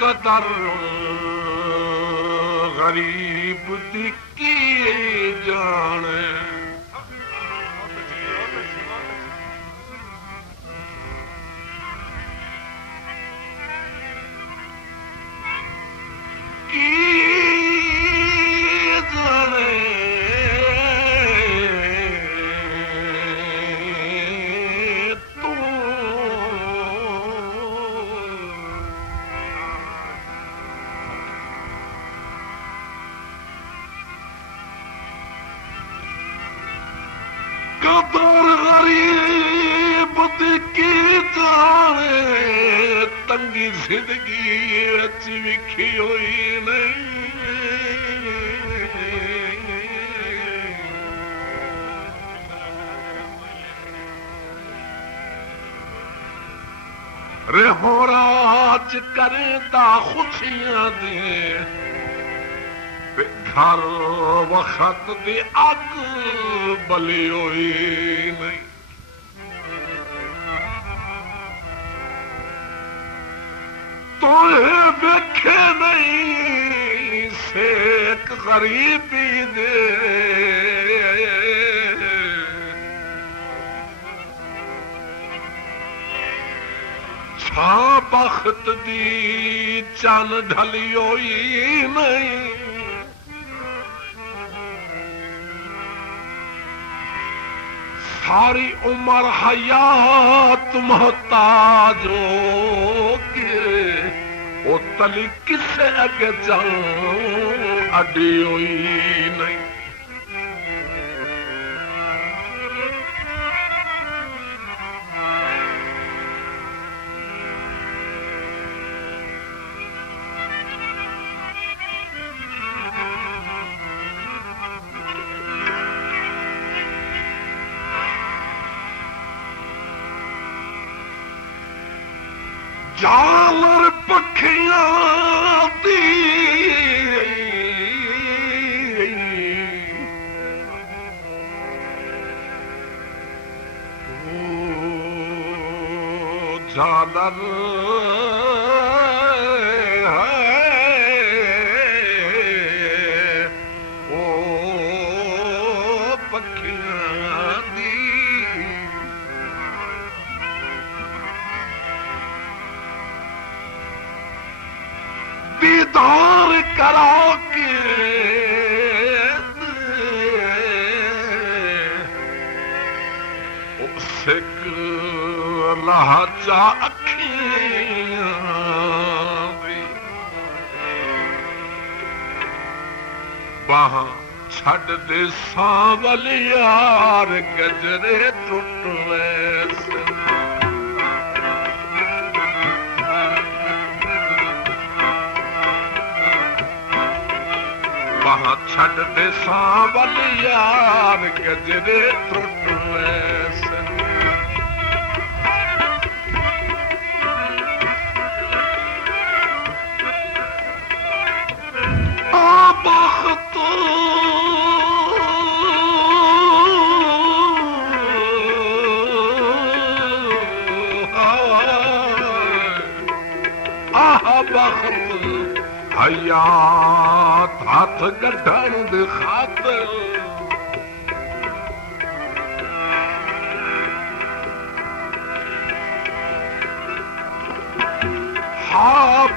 कदर गरीब दी की जाने कदर गरीब की जाने तंगी जिंदगी विखी हुई नहीं रहो राज करता खुशियां दे घर वक्त दी अग बली हुई नहीं तो वेखे नहीं सेक गरीबी दे छा बख्त दी चन ढली हुई नहीं सारी उम्र हयात मोहताज के वो तली किसे अगे जाऊं अडी हुई नहीं जालर पखियां दी जालर ओ पखियां दी दीदार करा के सिक लहजा अखियां बाह छड़ दे सांवल यार गजरे टुट वैसे वहां छड़ दे सांवल यार गजरे टुट वैसे बख्त बख्त हयात हाथ गढ़ण दे खातिर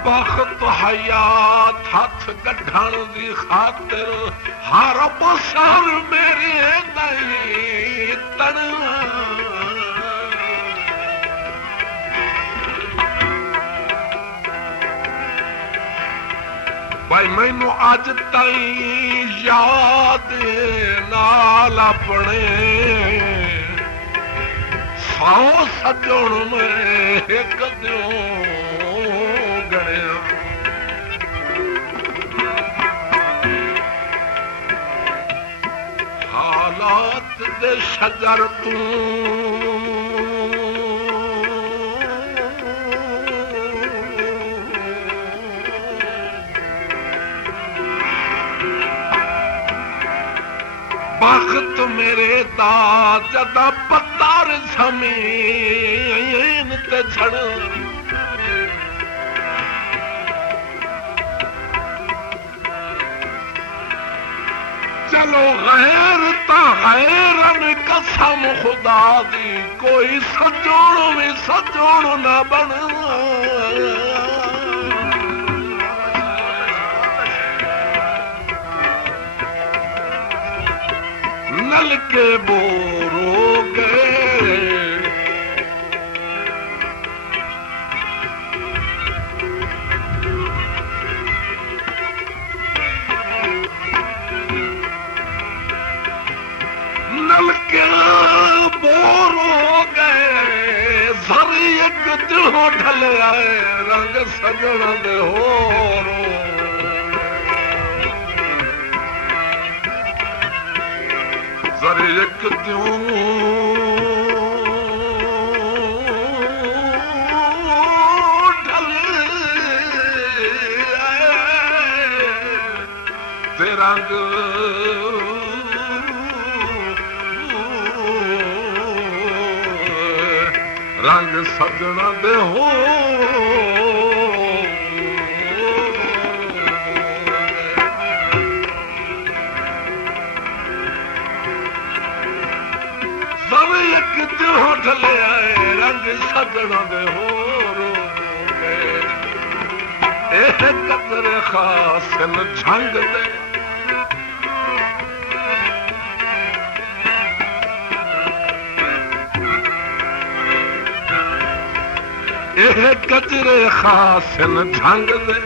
बख्त हयात हाथ गढ़ण दी खातिर हर बसर मेरे नहीं तन भाई मैनू अज ताई याद नाल अपने 100 सजण में एक दियों गणिया हालात दे शजर तू बख्त मेरे दा जदा पत्थर जमीन ते झड़ नालो गैर ता गैरन कसम खुदा दी कोई सजोण भी सजोण ना बन नल के बोरो गए नल के बोरो गए सारी एक दिलों ढल आए रंग सजण दे होरो सारी एक दियों ढल आए ते रंग रंग सजना दे हो सब एक दिल ढले आए रंग सजना दे हो कदर खास झंग दे कचरे खास झंग दे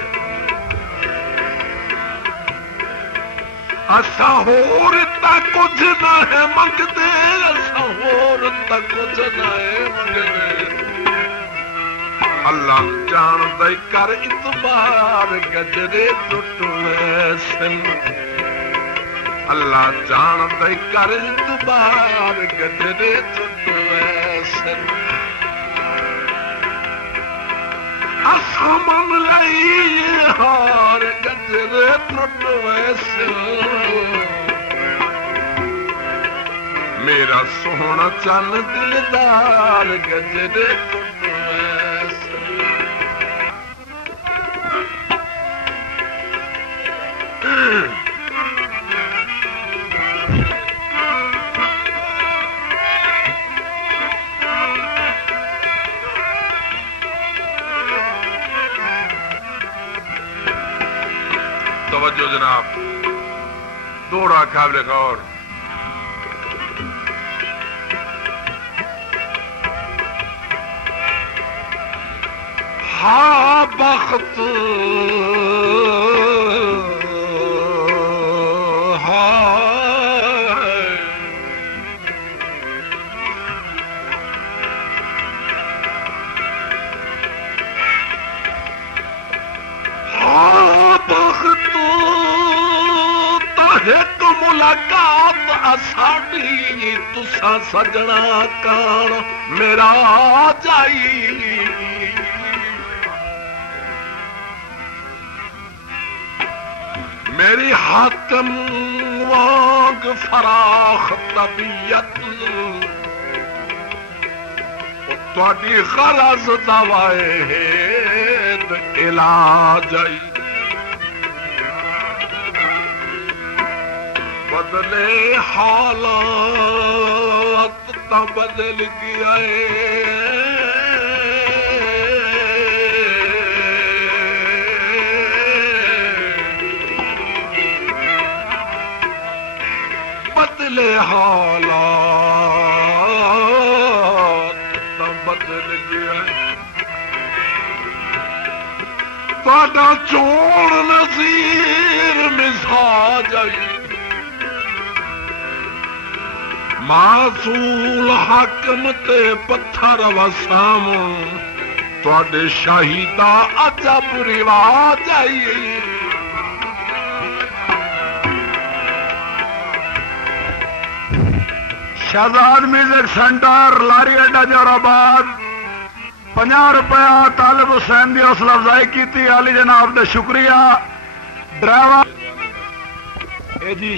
असा होर ता कुछ ना है मंगदे असा होर ता कुछ ना है मंगदे अल्लाह जान दे कर इतबार गजरे टुट वैसन अल्लाह जान दे कर इतबार गजरे टुट वैसन मन लई हार गजरे टुट वैसन मेरा सोहना चन दिलदार गजरे टुट वैसन तवज्जो जनाब दौड़ा काबिल गौर हा बख्त हा एक मुलाकात असाड़ी तुसा सजना कान मेरा जाई मेरी हाकम वांग फराख तबीयत तुहाडी गरज दवाए इलाज आई बदले हालात ता बदल गया बदले हालात ता बदल गया ताड़ा चोर नज़ीर मिजाज आई मासूल हाकम ते पत्थर वसामो तुहाडे शहीदा अजब रिवाज आई शहजाद म्यूजिक सेंटर लारी अड्डा जोराबाद 50 रुपया तालिब हुसैन की हौसला अफजाई की अली जनाब का शुक्रिया ड्राइवर जी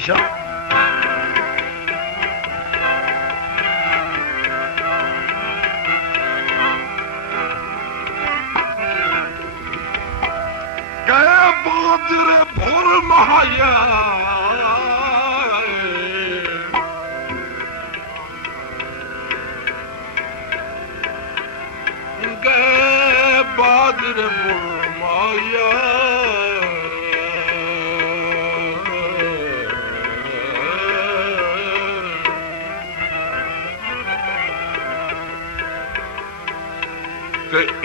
बाजरे भोर महाया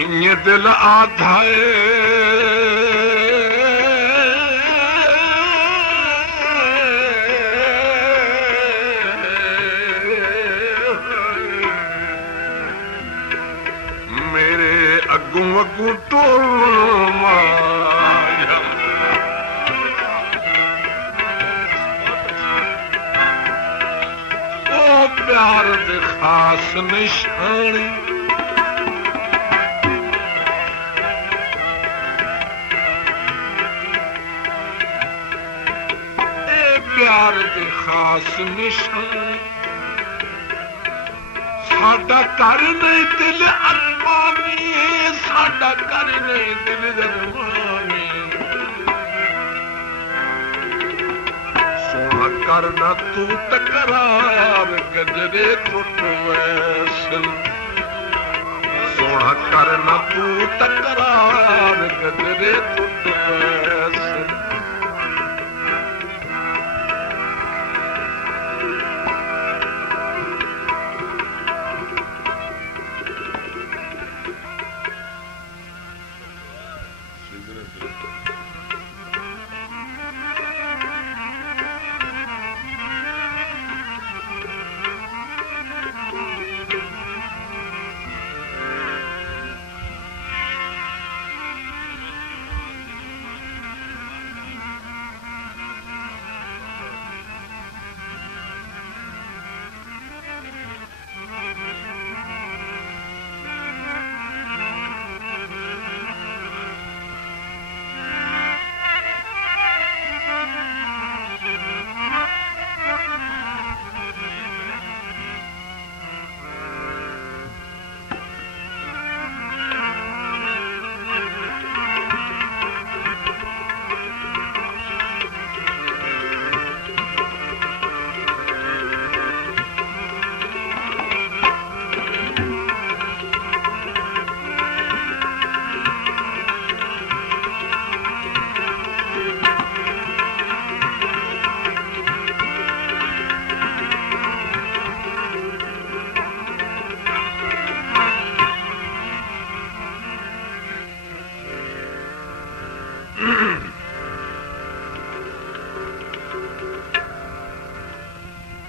इन्हें दिल आधाए मेरे अगू अगू टोल माया ओ प्यार दे खास निशानी प्यार दे खास निशान साडा कर नहीं दिल अरमानी साडा कर नहीं दिल अरमानी सोना करना तू तकरार गजरे टुट वैसन सोना करना तू तकरार गजरे टुट वैसन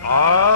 Ah